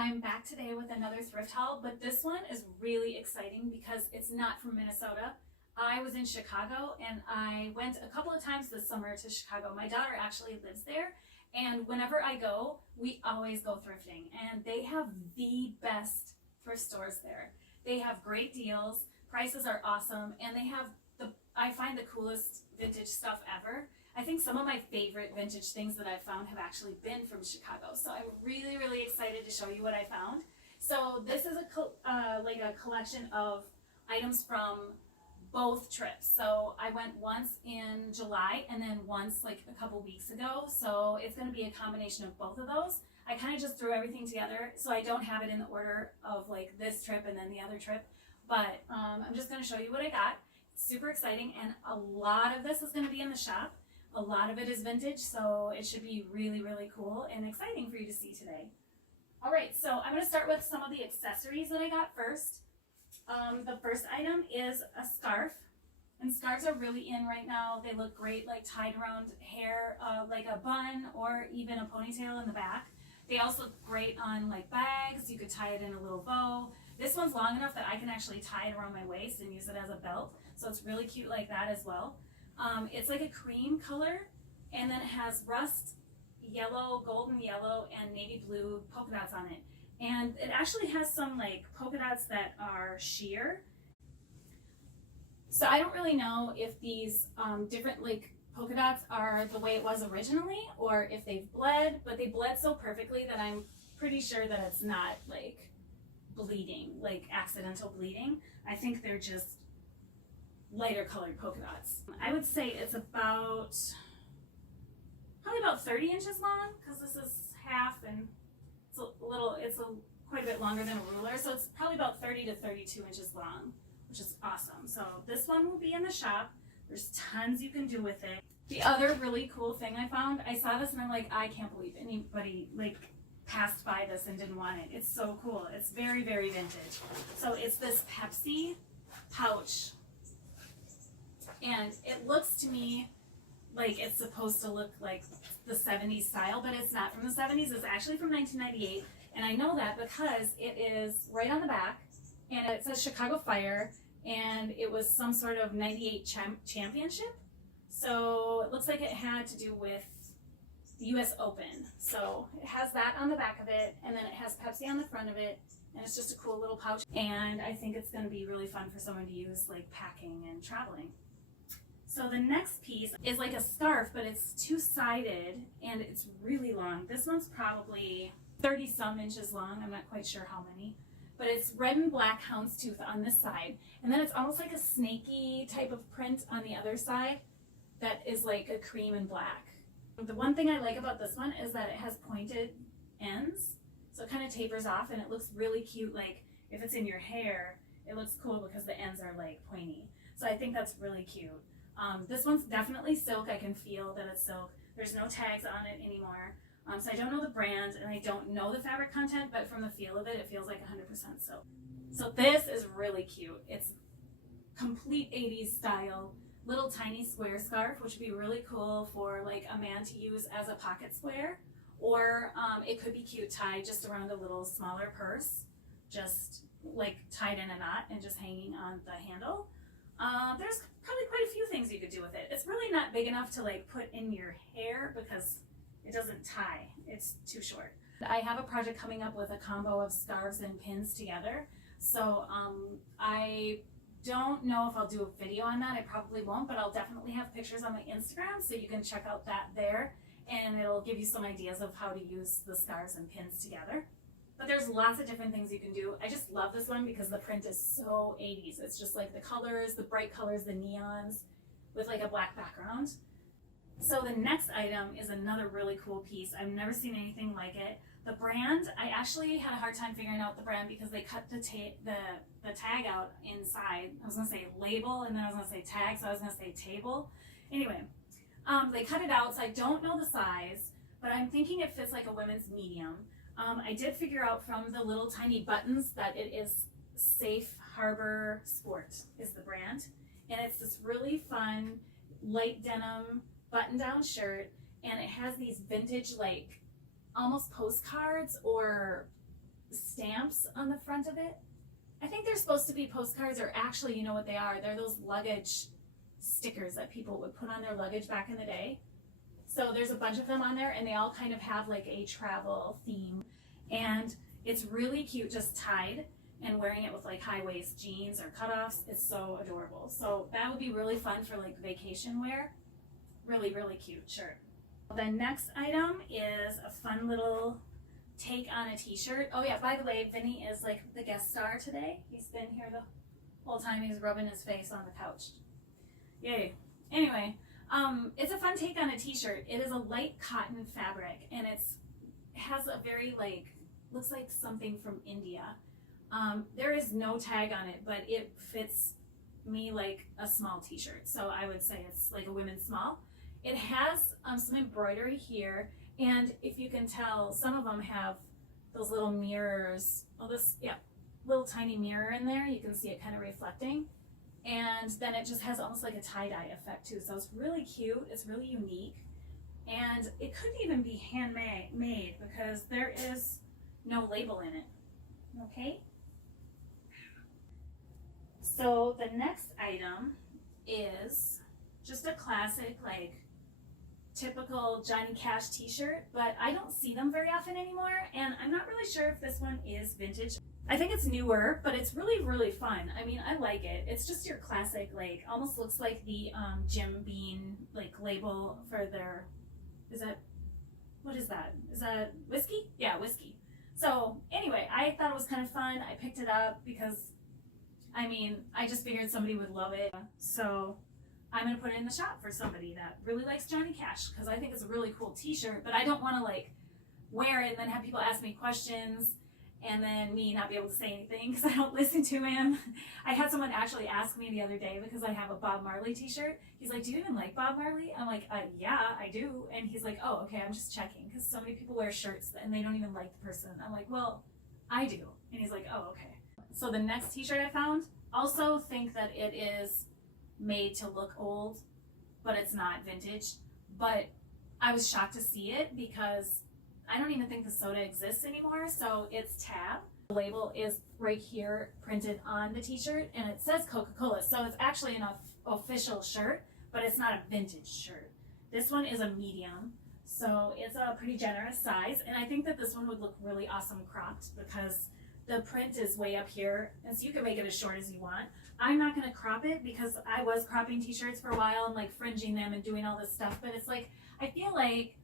I'm back today with another thrift haul, but this one is really exciting because it's not from Minnesota. I was in Chicago and I went a couple of times this summer to Chicago. My daughter actually lives there, and whenever I go, we always go thrifting, and they have the best thrift stores there. They have great deals, prices are awesome, and they have I find the coolest vintage stuff ever. I think some of my favorite vintage things that I've found have actually been from Chicago. So I'm really, really excited to show you what I found. So this is a collection of items from both trips. So I went once in July and then once like a couple weeks ago. So it's going to be a combination of both of those. I kind of just threw everything together, so I don't have it in the order of like this trip and then the other trip. But I'm just going to show you what I got. Super exciting, and a lot of this is going to be in the shop. A lot of it is vintage, so it should be really, really cool and exciting for you to see today. All right, so I'm going to start with some of the accessories that I got first. The first item is a scarf, and scarves are really in right now. They look great, like tied around hair, like a bun or even a ponytail in the back. They also look great on like bags. You could tie it in a little bow. This one's long enough that I can actually tie it around my waist and use it as a belt. So it's really cute like that as well. It's like a cream color, and then it has rust yellow, golden yellow, and navy blue polka dots on it. And it actually has some like polka dots that are sheer. So I don't really know if these different like polka dots are the way it was originally or if they've bled, but they bled so perfectly that I'm pretty sure that it's not like bleeding, like accidental bleeding. I think they're just lighter colored polka dots. I would say it's probably about 30 inches long, because this is half and it's quite a bit longer than a ruler, so it's probably about 30 to 32 inches long, which is awesome. So this one will be in the shop. There's tons you can do with it. The other really cool thing I found, I saw this and I'm like, I can't believe anybody like passed by this and didn't want it. It's so cool. It's very, very vintage. So it's this Pepsi Pouch. And it looks to me like it's supposed to look like the 70s style, but it's not from the 70s. It's actually from 1998. And I know that because it is right on the back, and it says Chicago Fire, and it was some sort of 98 championship. So it looks like it had to do with the US Open. So it has that on the back of it, and then it has Pepsi on the front of it, and it's just a cool little pouch. And I think it's going to be really fun for someone to use like packing and traveling. So the next piece is like a scarf, but it's two-sided and it's really long. This one's probably 30 some inches long. I'm not quite sure how many, but it's red and black houndstooth on this side. And then it's almost like a snaky type of print on the other side that is like a cream and black. The one thing I like about this one is that it has pointed ends. So it kind of tapers off and it looks really cute. Like if it's in your hair, it looks cool because the ends are like pointy. So I think that's really cute. This one's definitely silk. I can feel that it's silk. There's no tags on it anymore. So I don't know the brand and I don't know the fabric content, but from the feel of it, it feels like 100% silk. So this is really cute. It's complete 80s style, little tiny square scarf, which would be really cool for like a man to use as a pocket square, or it could be cute tied just around a little smaller purse, just like tied in a knot and just hanging on the handle. There's probably quite a few things you could do with it. It's really not big enough to like put in your hair because it doesn't tie. It's too short. I have a project coming up with a combo of scarves and pins together. So I don't know if I'll do a video on that. I probably won't, but I'll definitely have pictures on my Instagram, so you can check out that there, and it'll give you some ideas of how to use the scarves and pins together. But there's lots of different things you can do. I just love this one because the print is so 80s. It's just like the colors, the bright colors, the neons with like a black background. So the next item is another really cool piece. I've never seen anything like it. The brand, I actually had a hard time figuring out the brand because they cut the tag out inside. I was gonna say label and then I was gonna say tag, so I was gonna say table. Anyway, they cut it out, so I don't know the size, but I'm thinking it fits like a women's medium. I did figure out from the little tiny buttons that it is Safe Harbor Sport is the brand. And it's this really fun light denim button-down shirt, and it has these vintage like almost postcards or stamps on the front of it. I think they're supposed to be postcards, or actually, you know what they are? They're those luggage stickers that people would put on their luggage back in the day. So there's a bunch of them on there, and they all kind of have like a travel theme, and it's really cute just tied and wearing it with like high waist jeans or cutoffs. It's so adorable. So that would be really fun for like vacation wear. Really, really cute shirt. The next item is a fun little take on a t-shirt. Oh yeah, by the way, Vinny is like the guest star today. He's been here the whole time. He's rubbing his face on the couch. Yay. Anyway, it's a fun take on a t-shirt. It is a light cotton fabric, and has a very like, looks like something from India. There is no tag on it, but it fits me like a small t-shirt. So I would say it's like a women's small. It has some embroidery here, and if you can tell, some of them have those little mirrors. Oh, this, yeah, little tiny mirror in there. You can see it kind of reflecting. And then it just has almost like a tie-dye effect too. So it's really cute, it's really unique. And it could even be handmade because there is no label in it, okay? So the next item is just a classic, like, typical Johnny Cash t-shirt, but I don't see them very often anymore, and I'm not really sure if this one is vintage. I think it's newer, but it's really, really fun. I mean, I like it. It's just your classic, like, almost looks like the Jim Beam, like, label for their, what is that? Is that whiskey? Yeah, whiskey. So, anyway, I thought it was kind of fun. I picked it up because, I mean, I just figured somebody would love it. So, I'm going to put it in the shop for somebody that really likes Johnny Cash, because I think it's a really cool t-shirt, but I don't want to, like, wear it and then have people ask me questions and then me not be able to say anything because I don't listen to him. I had someone actually ask me the other day because I have a Bob Marley t-shirt. He's like, do you even like Bob Marley? I'm like, yeah, I do. And he's like, oh, okay, I'm just checking, because so many people wear shirts and they don't even like the person. I'm like, well, I do. And he's like, oh, okay. So the next t-shirt I found, also think that it is made to look old, but it's not vintage. But I was shocked to see it because I don't even think the soda exists anymore. So it's Tab. The label is right here printed on the t-shirt, and it says CocaCola. So it's actually an official shirt, but it's not a vintage shirt. This one is a medium, so it's a pretty generous size, and I think that this one would look really awesome cropped because the print is way up here, and so you can make it as short as you want. I'm not going to crop it because I was cropping t-shirts for a while and like fringing them and doing all this stuff, but it's like, I feel like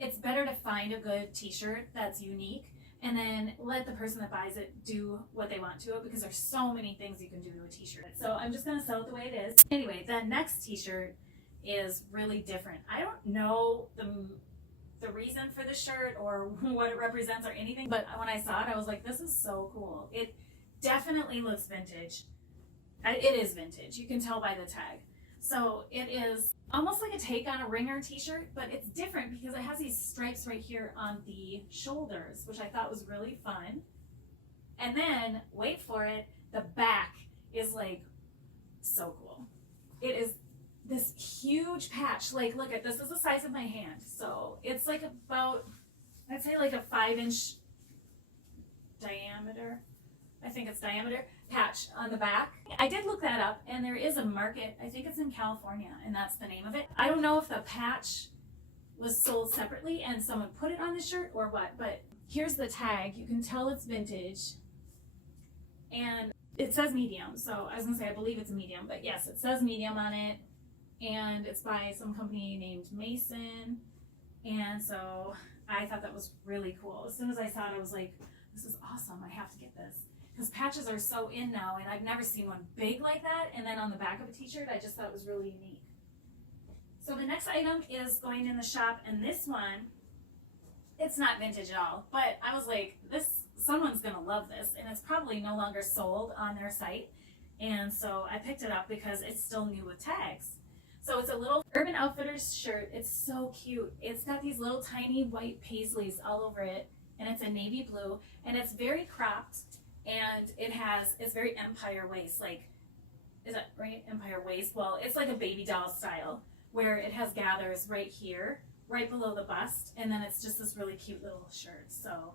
it's better to find a good t-shirt that's unique and then let the person that buys it do what they want to it, because there's so many things you can do to a t-shirt. So I'm just going to sell it the way it is. Anyway, the next t-shirt is really different. I don't know the reason for the shirt or what it represents or anything, but when I saw it, I was like, this is so cool. It definitely looks vintage. It is vintage. You can tell by the tag. So it is almost like a take on a Ringer t-shirt, but it's different because it has these stripes right here on the shoulders, which I thought was really fun. And then, wait for it, the back is like so cool. It is this huge patch. Like, look at this, is the size of my hand. So it's like about, I'd say like a 5-inch diameter. I think it's diameter patch on the back. I did look that up, and there is a market, I think it's in California, and that's the name of it. I don't know if the patch was sold separately and someone put it on the shirt or what, but here's the tag. You can tell it's vintage, and it says medium, so I was gonna say I believe it's a medium, but yes, it says medium on it, and it's by some company named Mason, and so I thought that was really cool. As soon as I saw it, I was like, this is awesome, I have to get this. Because patches are so in now, and I've never seen one big like that, and then on the back of a t-shirt, I just thought it was really unique. So the next item is going in the shop, and this one, it's not vintage at all, but I was like, someone's gonna love this, and it's probably no longer sold on their site, and so I picked it up because it's still new with tags. So it's a little Urban Outfitters shirt. It's so cute. It's got these little tiny white paisleys all over it, and it's a navy blue, and it's very cropped. And it's very empire waist, like, is that right? Empire waist? Well, it's like a baby doll style, where it has gathers right here, right below the bust, and then it's just this really cute little shirt. So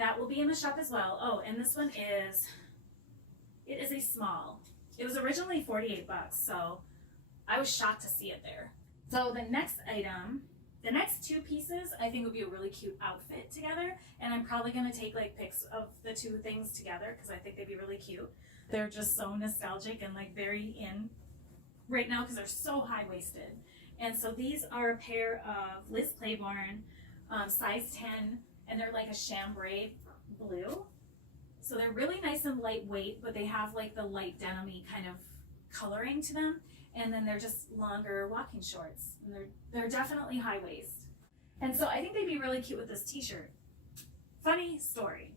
that will be in the shop as well. Oh, and this one is, it is a small. It was originally 48 bucks, so I was shocked to see it there. So the next item, the next two pieces I think would be a really cute outfit together, and I'm probably gonna take like pics of the two things together because I think they'd be really cute. They're just so nostalgic and like very in right now because they're so high-waisted. And so these are a pair of Liz Claiborne, size 10, and they're like a chambray blue. So they're really nice and lightweight, but they have like the light denim-y kind of coloring to them. And then they're just longer walking shorts, and they're definitely high waist. And so I think they'd be really cute with this t-shirt. Funny story.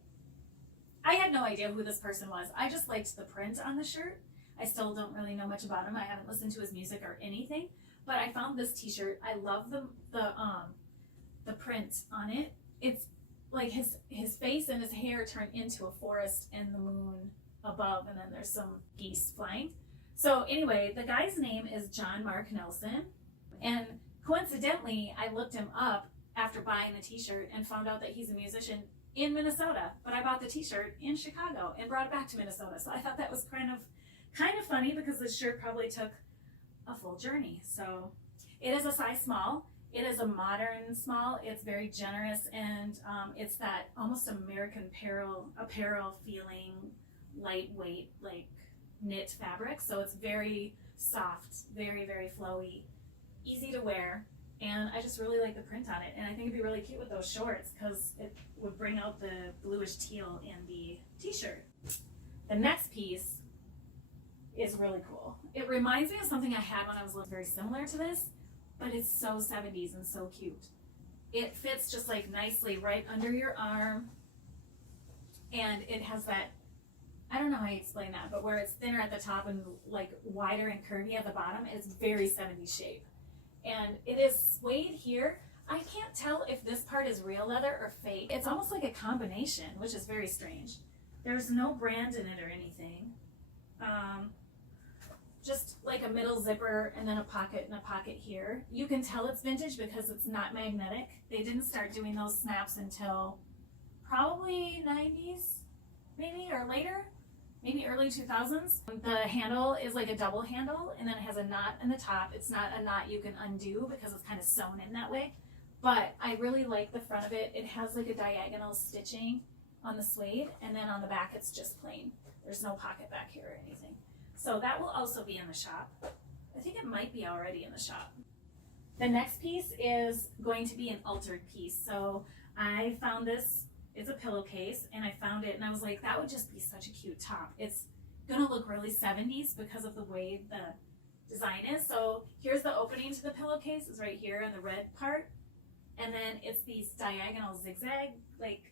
I had no idea who this person was. I just liked the print on the shirt. I still don't really know much about him. I haven't listened to his music or anything, but I found this t-shirt. I love the print on it. It's like his face and his hair turn into a forest and the moon above, and then there's some geese flying. So anyway, the guy's name is John Mark Nelson, and coincidentally, I looked him up after buying the t-shirt and found out that he's a musician in Minnesota, but I bought the t-shirt in Chicago and brought it back to Minnesota. So I thought that was kind of funny because this shirt probably took a full journey. So it is a size small. It is a modern small. It's very generous, and it's that almost American apparel feeling, lightweight, like knit fabric. So it's very soft, very, very flowy, easy to wear. And I just really like the print on it. And I think it'd be really cute with those shorts because it would bring out the bluish teal in the t-shirt. The next piece is really cool. It reminds me of something I had when I was very similar to this, but it's so 70s and so cute. It fits just like nicely right under your arm, and it has that, I don't know how you explain that, but where it's thinner at the top and like wider and curvy at the bottom, it's very 70s shape. And it is suede here. I can't tell if this part is real leather or fake. It's almost like a combination, which is very strange. There's no brand in it or anything. Just like a middle zipper and then a pocket and a pocket here. You can tell it's vintage because it's not magnetic. They didn't start doing those snaps until probably 90s, maybe, or later, maybe early 2000s. The handle is like a double handle, and then it has a knot in the top. It's not a knot you can undo because it's kind of sewn in that way. But I really like the front of it. It has like a diagonal stitching on the suede, and then on the back it's just plain. There's no pocket back here or anything. So that will also be in the shop. I think it might be already in the shop. The next piece is going to be an altered piece. So I found this, it's a pillowcase, and I found it and I was like, that would just be such a cute top. It's gonna look really 70s because of the way the design is. So here's the opening to the pillowcase, is right here in the red part. And then it's these diagonal zigzag like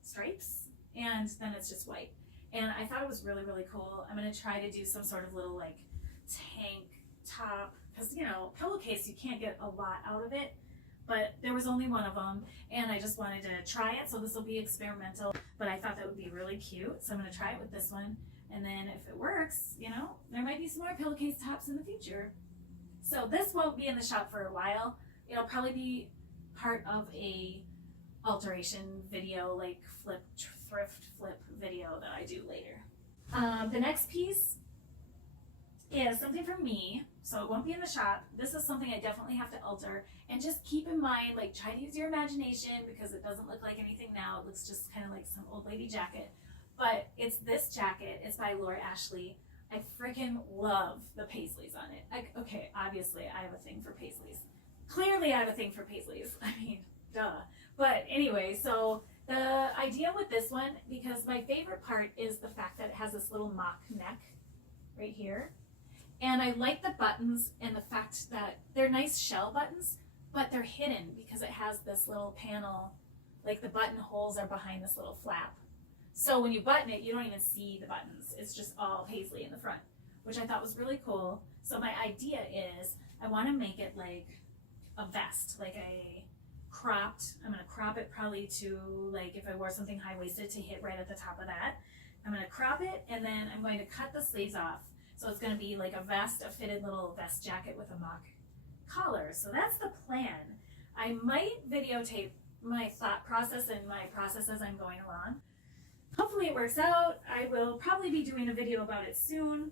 stripes, and then it's just white. And I thought it was really, really cool. I'm gonna try to do some sort of little like tank top, because you know, pillowcase, you can't get a lot out of it, but there was only one of them and I just wanted to try it. So this will be experimental, but I thought that would be really cute. So I'm gonna try it with this one. And then if it works, you know, there might be some more pillowcase tops in the future. So this won't be in the shop for a while. It'll probably be part of a alteration video, like thrift flip video that I do later. The next piece is something from me, so it won't be in the shop. This is something I definitely have to alter, and just keep in mind, like, try to use your imagination because it doesn't look like anything now. It looks just kind of like some old lady jacket, but it's this jacket. It's by Laura Ashley. I freaking love the paisleys on it. Okay, obviously I have a thing for paisleys. Clearly I have a thing for paisleys. I mean, duh. But anyway, so the idea with this one, because my favorite part is the fact that it has this little mock neck right here. And I like the buttons and the fact that they're nice shell buttons, but they're hidden because it has this little panel, like the buttonholes are behind this little flap. So when you button it, you don't even see the buttons. It's just all paisley in the front, which I thought was really cool. So my idea is I want to make it like a vest, like a cropped, I'm going to crop it probably to, like, if I wore something high-waisted, to hit right at the top of that. I'm going to crop it, and then I'm going to cut the sleeves off. So it's going to be like a vest, a fitted little vest jacket with a mock collar. So that's the plan. I might videotape my thought process and my process as I'm going along. Hopefully it works out. I will probably be doing a video about it soon,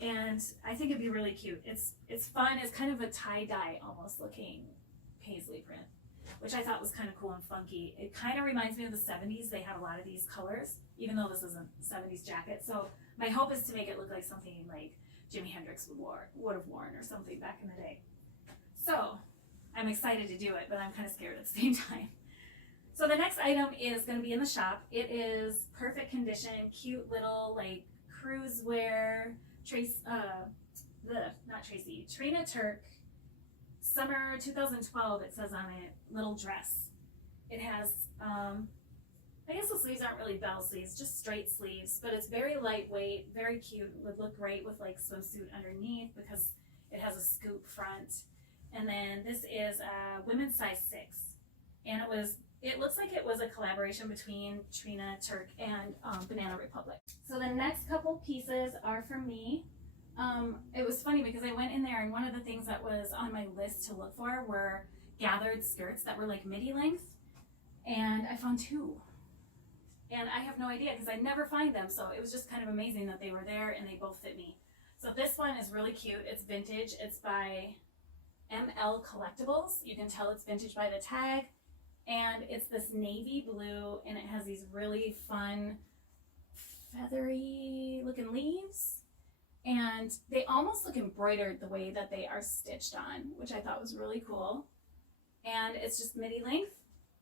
and I think it'd be really cute. It's fun. It's kind of a tie-dye almost looking paisley print, which I thought was kind of cool and funky. It kind of reminds me of the 70s. They had a lot of these colors, even though this isn't 70s jacket. So my hope is to make it look like something like Jimi Hendrix would have worn or something back in the day. So I'm excited to do it, but I'm kind of scared at the same time. So the next item is going to be in the shop. It is perfect condition, cute little like cruise wear, Trina Turk, summer 2012, it says on it, little dress. It has, I guess the sleeves aren't really bell sleeves, just straight sleeves, but it's very lightweight, very cute. It would look great with like swimsuit underneath because it has a scoop front. And then this is a women's size 6. And it looks like it was a collaboration between Trina Turk and Banana Republic. So the next couple pieces are for me. It was funny because I went in there and one of the things that was on my list to look for were gathered skirts that were like midi length. And I found 2. And I have no idea because I never find them. So it was just kind of amazing that they were there and they both fit me. So this one is really cute. It's vintage. It's by ML Collectibles. You can tell it's vintage by the tag. And it's this navy blue and it has these really fun feathery looking leaves. And they almost look embroidered the way that they are stitched on, which I thought was really cool. And it's just midi length,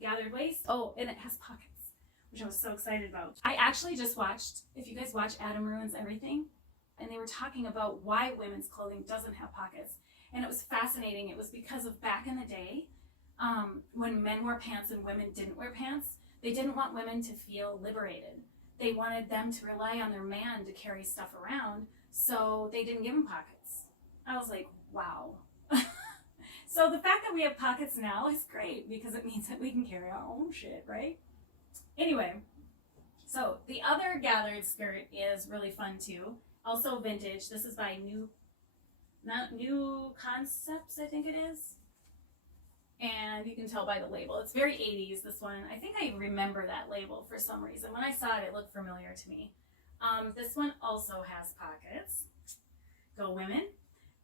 gathered waist. Oh, and it has pockets, which I was so excited about. I actually just watched, if you guys watch Adam Ruins Everything, and they were talking about why women's clothing doesn't have pockets. And it was fascinating. It was because of back in the day, when men wore pants and women didn't wear pants, they didn't want women to feel liberated. They wanted them to rely on their man to carry stuff around, so they didn't give them pockets. I was like, wow. So the fact that we have pockets now is great because it means that we can carry our own shit, right? Anyway, so the other gathered skirt is really fun too. Also vintage. This is by New Concepts, I think it is. And you can tell by the label. It's very 80s, this one. I think I remember that label for some reason. When I saw it, it looked familiar to me. This one also has pockets. Go women.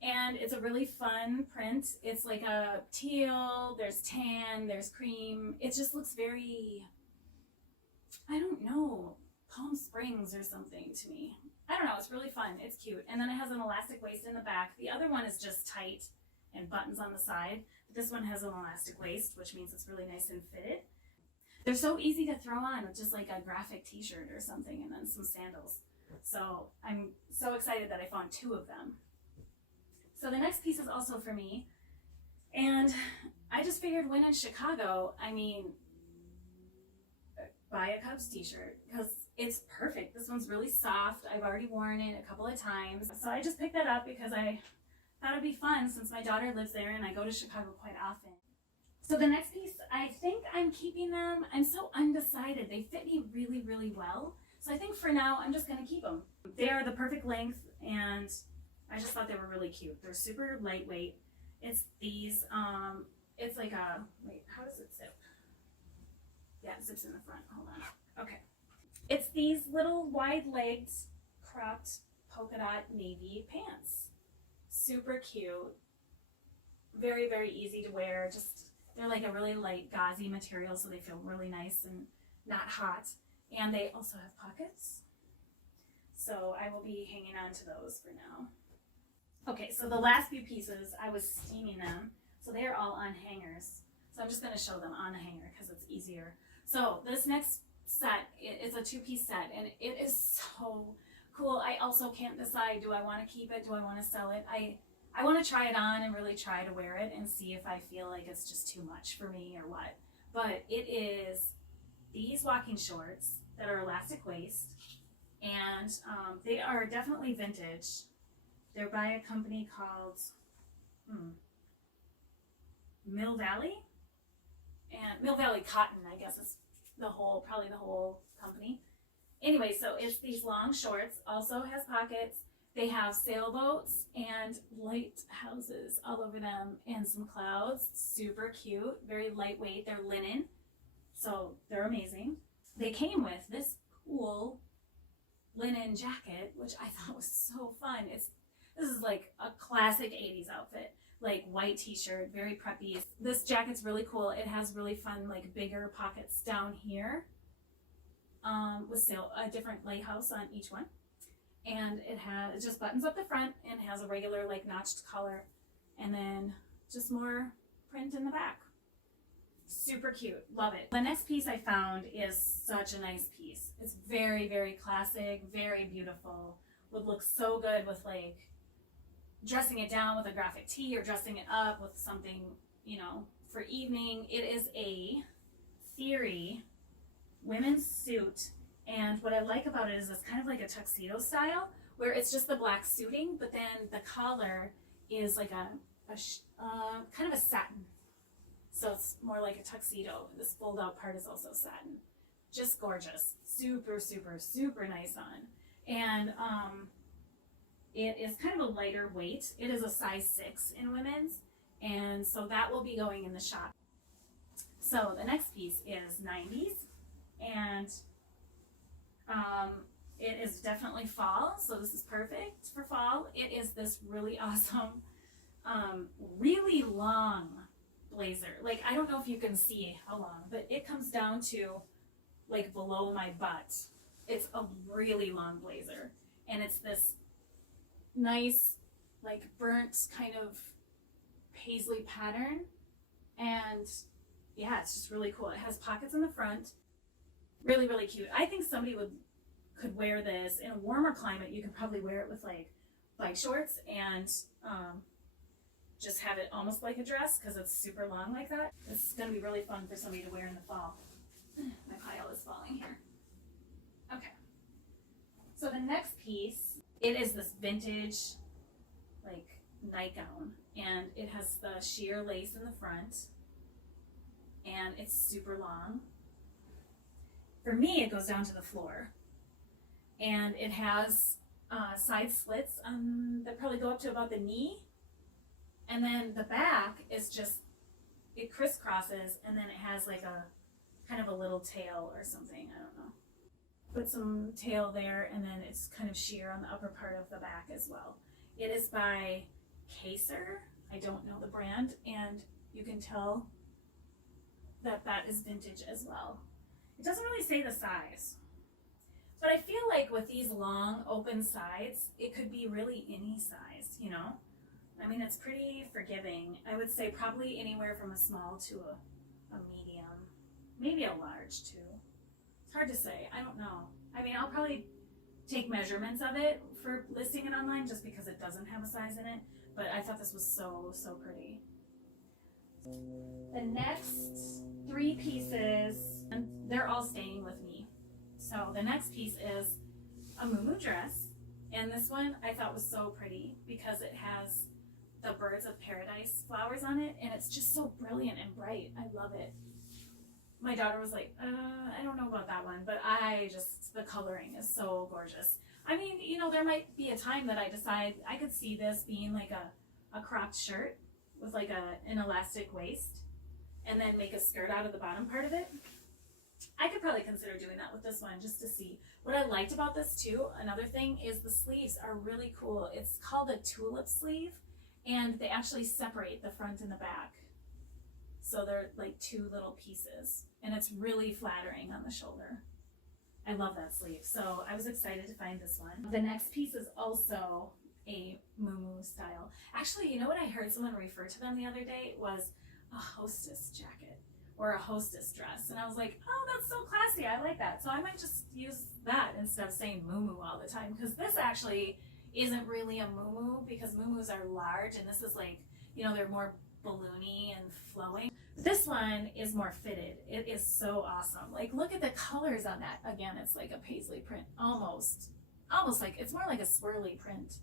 And it's a really fun print. It's like a teal, there's tan, there's cream. It just looks very, I don't know, Palm Springs or something to me. I don't know, it's really fun. It's cute. And then it has an elastic waist in the back. The other one is just tight and buttons on the side. This one has an elastic waist, which means it's really nice and fitted. They're so easy to throw on with just like a graphic t-shirt or something and then some sandals. So I'm so excited that I found 2 of them. So the next piece is also for me. And I just figured when in Chicago, I mean, buy a Cubs t-shirt because it's perfect. This one's really soft. I've already worn it a couple of times. So I just picked that up because I thought it'd be fun since my daughter lives there and I go to Chicago quite often. So the next piece, I think I'm keeping them. I'm so undecided. They fit me really, really well. So I think for now, I'm just gonna keep them. They are the perfect length and I just thought they were really cute. They're super lightweight. It's these, it's like a, wait, how does it zip? Yeah, it zips in the front, hold on. Okay. It's these little wide-legged cropped polka dot navy pants. Super cute, very, very easy to wear. Just, they're like a really light gauzy material, so they feel really nice and not hot. And they also have pockets. So I will be hanging on to those for now. Okay, so the last few pieces, I was steaming them. So they are all on hangers. So I'm just gonna show them on a hanger because it's easier. So this next set is a 2-piece set and it is so cool. I also can't decide, do I want to keep it? Do I want to sell it? I want to try it on and really try to wear it and see if I feel like it's just too much for me or what. But it is these walking shorts that are elastic waist and they are definitely vintage. They're by a company called Mill Valley. And Mill Valley Cotton, I guess is probably the whole company. Anyway, so it's these long shorts, also has pockets. They have sailboats and lighthouses all over them and some clouds. Super cute, very lightweight. They're linen So they're amazing. They came with this cool linen jacket, which I thought was so fun. This is like a classic 80s outfit, like white t-shirt, very preppy. This jacket's really cool. It has really fun, like bigger pockets down here, with a different lighthouse on each one. And it just buttons up the front and has a regular like notched collar, and then just more print in the back. Super cute, love it. The next piece I found is such a nice piece. It's very, very classic, very beautiful. Would look so good with like dressing it down with a graphic tee or dressing it up with something, you know, for evening. It is a Theory women's suit, and what I like about it is it's kind of like a tuxedo style where it's just the black suiting, but then the collar is like a kind of a satin. So it's more like a tuxedo. This fold out part is also satin. Just gorgeous. Super, super, super nice on. And it is kind of a lighter weight. It is a size 6 in women's. And so that will be going in the shop. So the next piece is 90s. And it is definitely fall. So this is perfect for fall. It is this really awesome, really long blazer. Like, I don't know if you can see how long, but it comes down to like below my butt. It's a really long blazer, and it's this nice like burnt kind of paisley pattern, and yeah, it's just really cool. It has pockets in the front. Really, really cute. I think somebody could wear this in a warmer climate. You could probably wear it with like bike shorts and just have it almost like a dress because it's super long like that. It's going to be really fun for somebody to wear in the fall. My pile is falling here. Okay. So the next piece, it is this vintage like nightgown, and it has the sheer lace in the front, and it's super long. For me, it goes down to the floor, and it has side slits that probably go up to about the knee. And then the back is just, it crisscrosses, and then it has like a kind of a little tail or something, I don't know. Put some tail there, and then it's kind of sheer on the upper part of the back as well. It is by Kaser. I don't know the brand, and you can tell that that is vintage as well. It doesn't really say the size, but I feel like with these long open sides, it could be really any size, you know? I mean, it's pretty forgiving. I would say probably anywhere from a small to a medium, maybe a large too. It's hard to say, I don't know. I mean, I'll probably take measurements of it for listing it online just because it doesn't have a size in it, but I thought this was so, so pretty. The next 3 pieces, and they're all staying with me. So the next piece is a muumuu dress, and this one I thought was so pretty because it has the birds of paradise flowers on it, and it's just so brilliant and bright. I love it. My daughter was like, I don't know about that one, but the coloring is so gorgeous. I mean, you know, there might be a time that I decide I could see this being like a cropped shirt with like an elastic waist, and then make a skirt out of the bottom part of it. I could probably consider doing that with this one just to see. What I liked about this too, another thing, is the sleeves are really cool. It's called a tulip sleeve, and they actually separate the front and the back. So they're like 2 little pieces, and it's really flattering on the shoulder. I love that sleeve. So I was excited to find this one. The next piece is also a muumuu style. Actually, you know what I heard someone refer to them the other day was a hostess jacket or a hostess dress. And I was like, oh, that's so classy. I like that. So I might just use that instead of saying muumuu all the time, because this actually isn't really a muumuu, because muumuus are large, and this is like, you know, they're more balloony and flowing. This one is more fitted. It is so awesome. Like, look at the colors on that. Again, it's like a paisley print, almost like, it's more like a swirly print.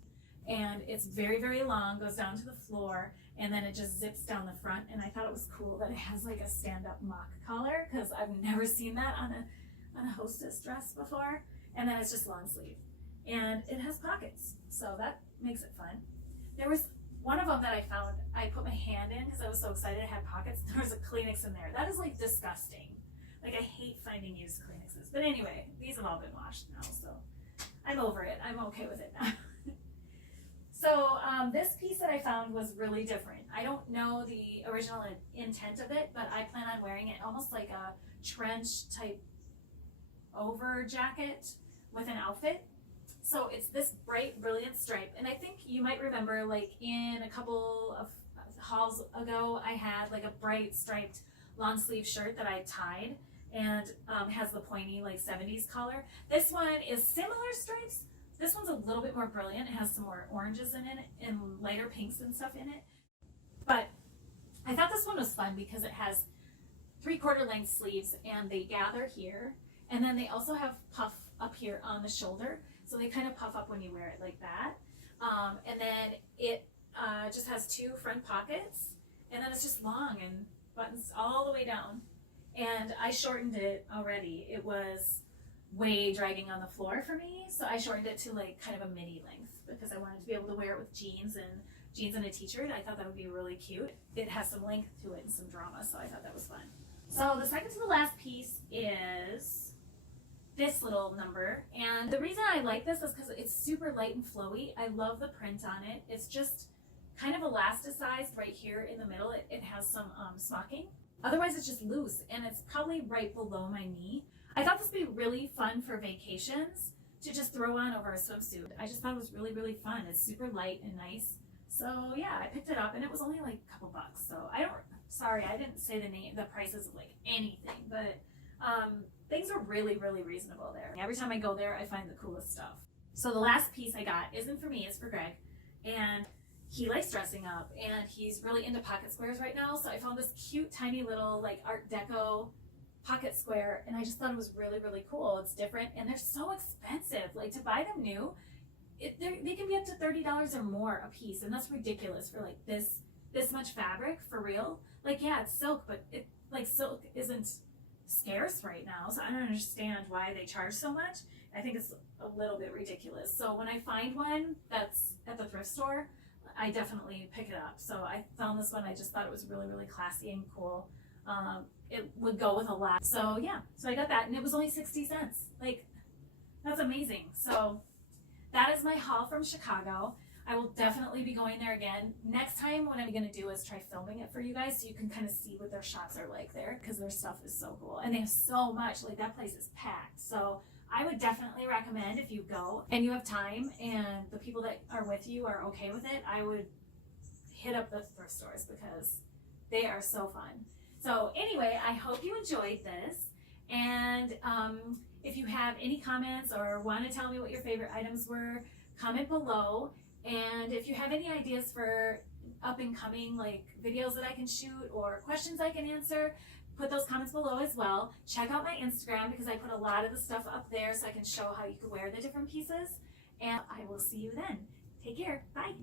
And it's very, very long, goes down to the floor, and then it just zips down the front. And I thought it was cool that it has like a stand-up mock collar, because I've never seen that on a hostess dress before. And then it's just long sleeve, and it has pockets, so that makes it fun. There was one of them that I found, I put my hand in because I was so excited it had pockets. There was a Kleenex in there. That is like disgusting. Like, I hate finding used Kleenexes. But anyway, these have all been washed now, so I'm over it. I'm okay with it now. So this piece that I found was really different. I don't know the original intent of it, but I plan on wearing it almost like a trench type over jacket with an outfit. So it's this bright, brilliant stripe. And I think you might remember, like in a couple of hauls ago, I had like a bright striped long sleeve shirt that I tied and has the pointy like 70s collar. This one is similar stripes. This one's a little bit more brilliant. It has some more oranges in it and lighter pinks and stuff in it. But I thought this one was fun because it has 3/4 length sleeves and they gather here. And then they also have puff up here on the shoulder. So they kind of puff up when you wear it like that. And then it just has 2 front pockets. And then it's just long and buttons all the way down. And I shortened it already. It was way dragging on the floor for me, so I shortened it to like kind of a midi length because I wanted to be able to wear it with jeans and a t-shirt. I thought that would be really cute. It has some length to it and some drama, so I thought that was fun. So the second to the last piece is this little number, and the reason I like this is because it's super light and flowy. I love the print on it. It's just kind of elasticized right here in the middle. It has some smocking. Otherwise it's just loose, and it's probably right below my knee. I thought this would be really fun for vacations to just throw on over a swimsuit. I just thought it was really, really fun. It's super light and nice. So yeah, I picked it up and it was only like a couple bucks. So sorry, I didn't say the prices of like anything, but things are really, really reasonable there. Every time I go there, I find the coolest stuff. So the last piece I got isn't for me, it's for Greg. And he likes dressing up and he's really into pocket squares right now. So I found this cute, tiny little like Art Deco pocket square, and I just thought it was really, really cool. It's different, and they're so expensive. Like, to buy them new, they can be up to $30 or more a piece, and that's ridiculous for like this much fabric, for real. Like, yeah, it's silk, but silk isn't scarce right now, so I don't understand why they charge so much. I think it's a little bit ridiculous. So when I find one that's at the thrift store, I definitely pick it up. So I found this one. I just thought it was really, really classy and cool. It would go with a lot. So yeah, so I got that, and it was only 60 cents. Like, that's amazing. So that is my haul from Chicago. I will definitely be going there again. Next time, what I'm gonna do is try filming it for you guys so you can kind of see what their shops are like there, because their stuff is so cool. And they have so much, like that place is packed. So I would definitely recommend, if you go and you have time and the people that are with you are okay with it, I would hit up the thrift stores because they are so fun. So anyway, I hope you enjoyed this, and if you have any comments or want to tell me what your favorite items were, comment below. And if you have any ideas for up and coming like videos that I can shoot or questions I can answer, put those comments below as well. Check out my Instagram because I put a lot of the stuff up there so I can show how you could wear the different pieces, and I will see you then. Take care. Bye.